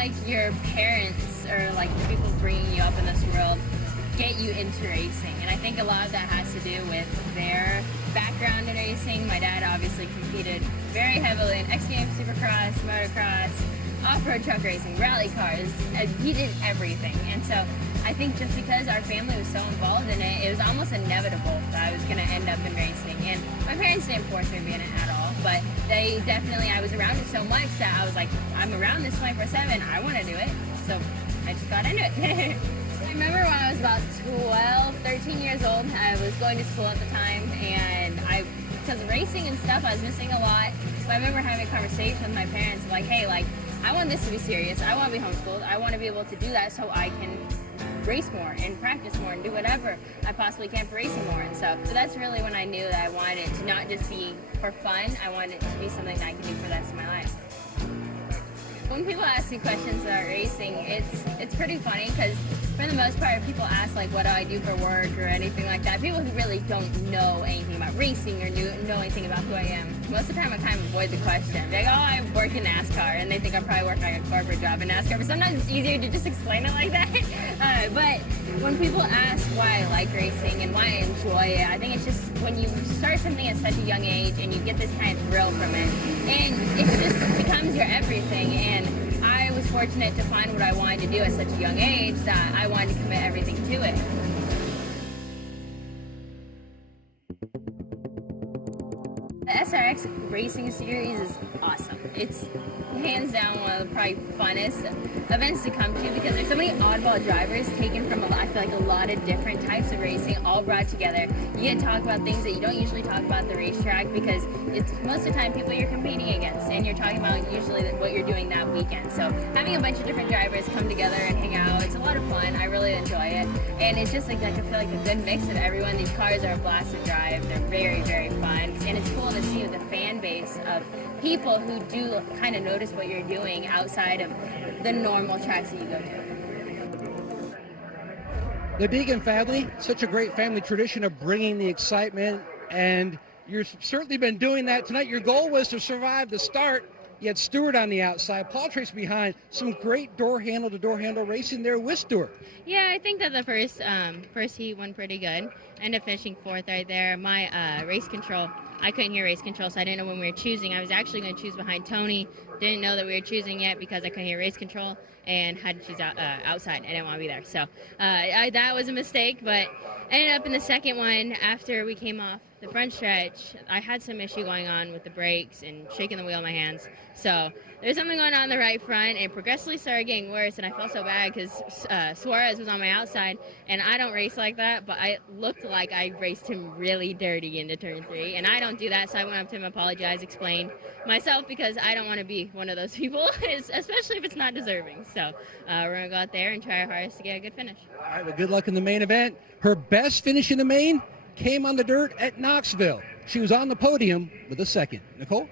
like your parents or like the people bringing you up in this world get you into racing, and I think a lot of that has to do with their background in racing. My dad obviously competed very heavily in X Games, Supercross, motocross, off-road truck racing, rally cars. He did everything, and so I think just because our family was so involved in it, it was almost inevitable that I was going to end up in racing. And my parents didn't force me to be in it at all, but they definitely, I was around it so much that I was like, I'm around this 24/7, I want to do it, so I just got into it. I remember when I was about 12, 13 years old, I was going to school at the time, and because of racing and stuff, I was missing a lot. So I remember having a conversation with my parents, like, hey, like, I want this to be serious. I want to be homeschooled. I want to be able to do that so I can race more and practice more and do whatever I possibly can for racing more. And so that's really when I knew that I wanted it to not just be for fun, I wanted it to be something that I can do for the rest of my life. When people ask me questions about racing, it's pretty funny because for the most part, people ask like, what do I do for work or anything like that. People who really don't know anything about racing or know anything about who I am. Most of the time I kind of avoid the question. They go, oh, I work in NASCAR, and they think I probably work like a corporate job in NASCAR, but sometimes it's easier to just explain it like that. But when people ask why I like racing and why I enjoy it, I think it's just when you start something at such a young age and you get this kind of thrill from it, and it just becomes your everything. And I was fortunate to find what I wanted to do at such a young age that I wanted to commit everything to it. The SRX Racing Series is awesome. It's hands down one of the probably funnest events to come to because there's so many oddball drivers taken from I feel like a lot of different types of racing all brought together. You get to talk about things that you don't usually talk about at the racetrack because it's most of the time people you're competing against and you're talking about usually what you're doing that weekend. So having a bunch of different drivers come together and hang out, it's a lot of fun. I really enjoy it. And it's just like I feel like a good mix of everyone. These cars are a blast to drive. They're very, very fun. And it's cool to see the fan base of people who do kind of notice what you're doing outside of the normal tracks that you go to. The Deegan family, such a great family tradition of bringing the excitement, and you've certainly been doing that tonight. Your goal was to survive the start. You had Stewart on the outside, Paul Trace behind. Some great door handle to door handle racing there with Stewart. Yeah, I think that the first heat went pretty good. Ended up finishing fourth right there. My race control, I couldn't hear race control, so I didn't know when we were choosing. I was actually going to choose behind Tony. Didn't know that we were choosing yet because I couldn't hear race control and had to choose outside. I didn't want to be there. So that was a mistake, but ended up in the second one after we came off the front stretch. I had some issue going on with the brakes and shaking the wheel in my hands. So there's something going on the right front, and it progressively started getting worse, and I felt so bad because Suarez was on my outside, and I don't race like that, but I looked like I raced him really dirty into turn 3, and I don't do that, so I went up to him, apologized, explained myself because I don't want to be one of those people, especially if it's not deserving. So we're going to go out there and try our hardest to get a good finish. All right, well, good luck in the main event. Her best finish in the main came on the dirt at Knoxville. She was on the podium with a second. Nicole?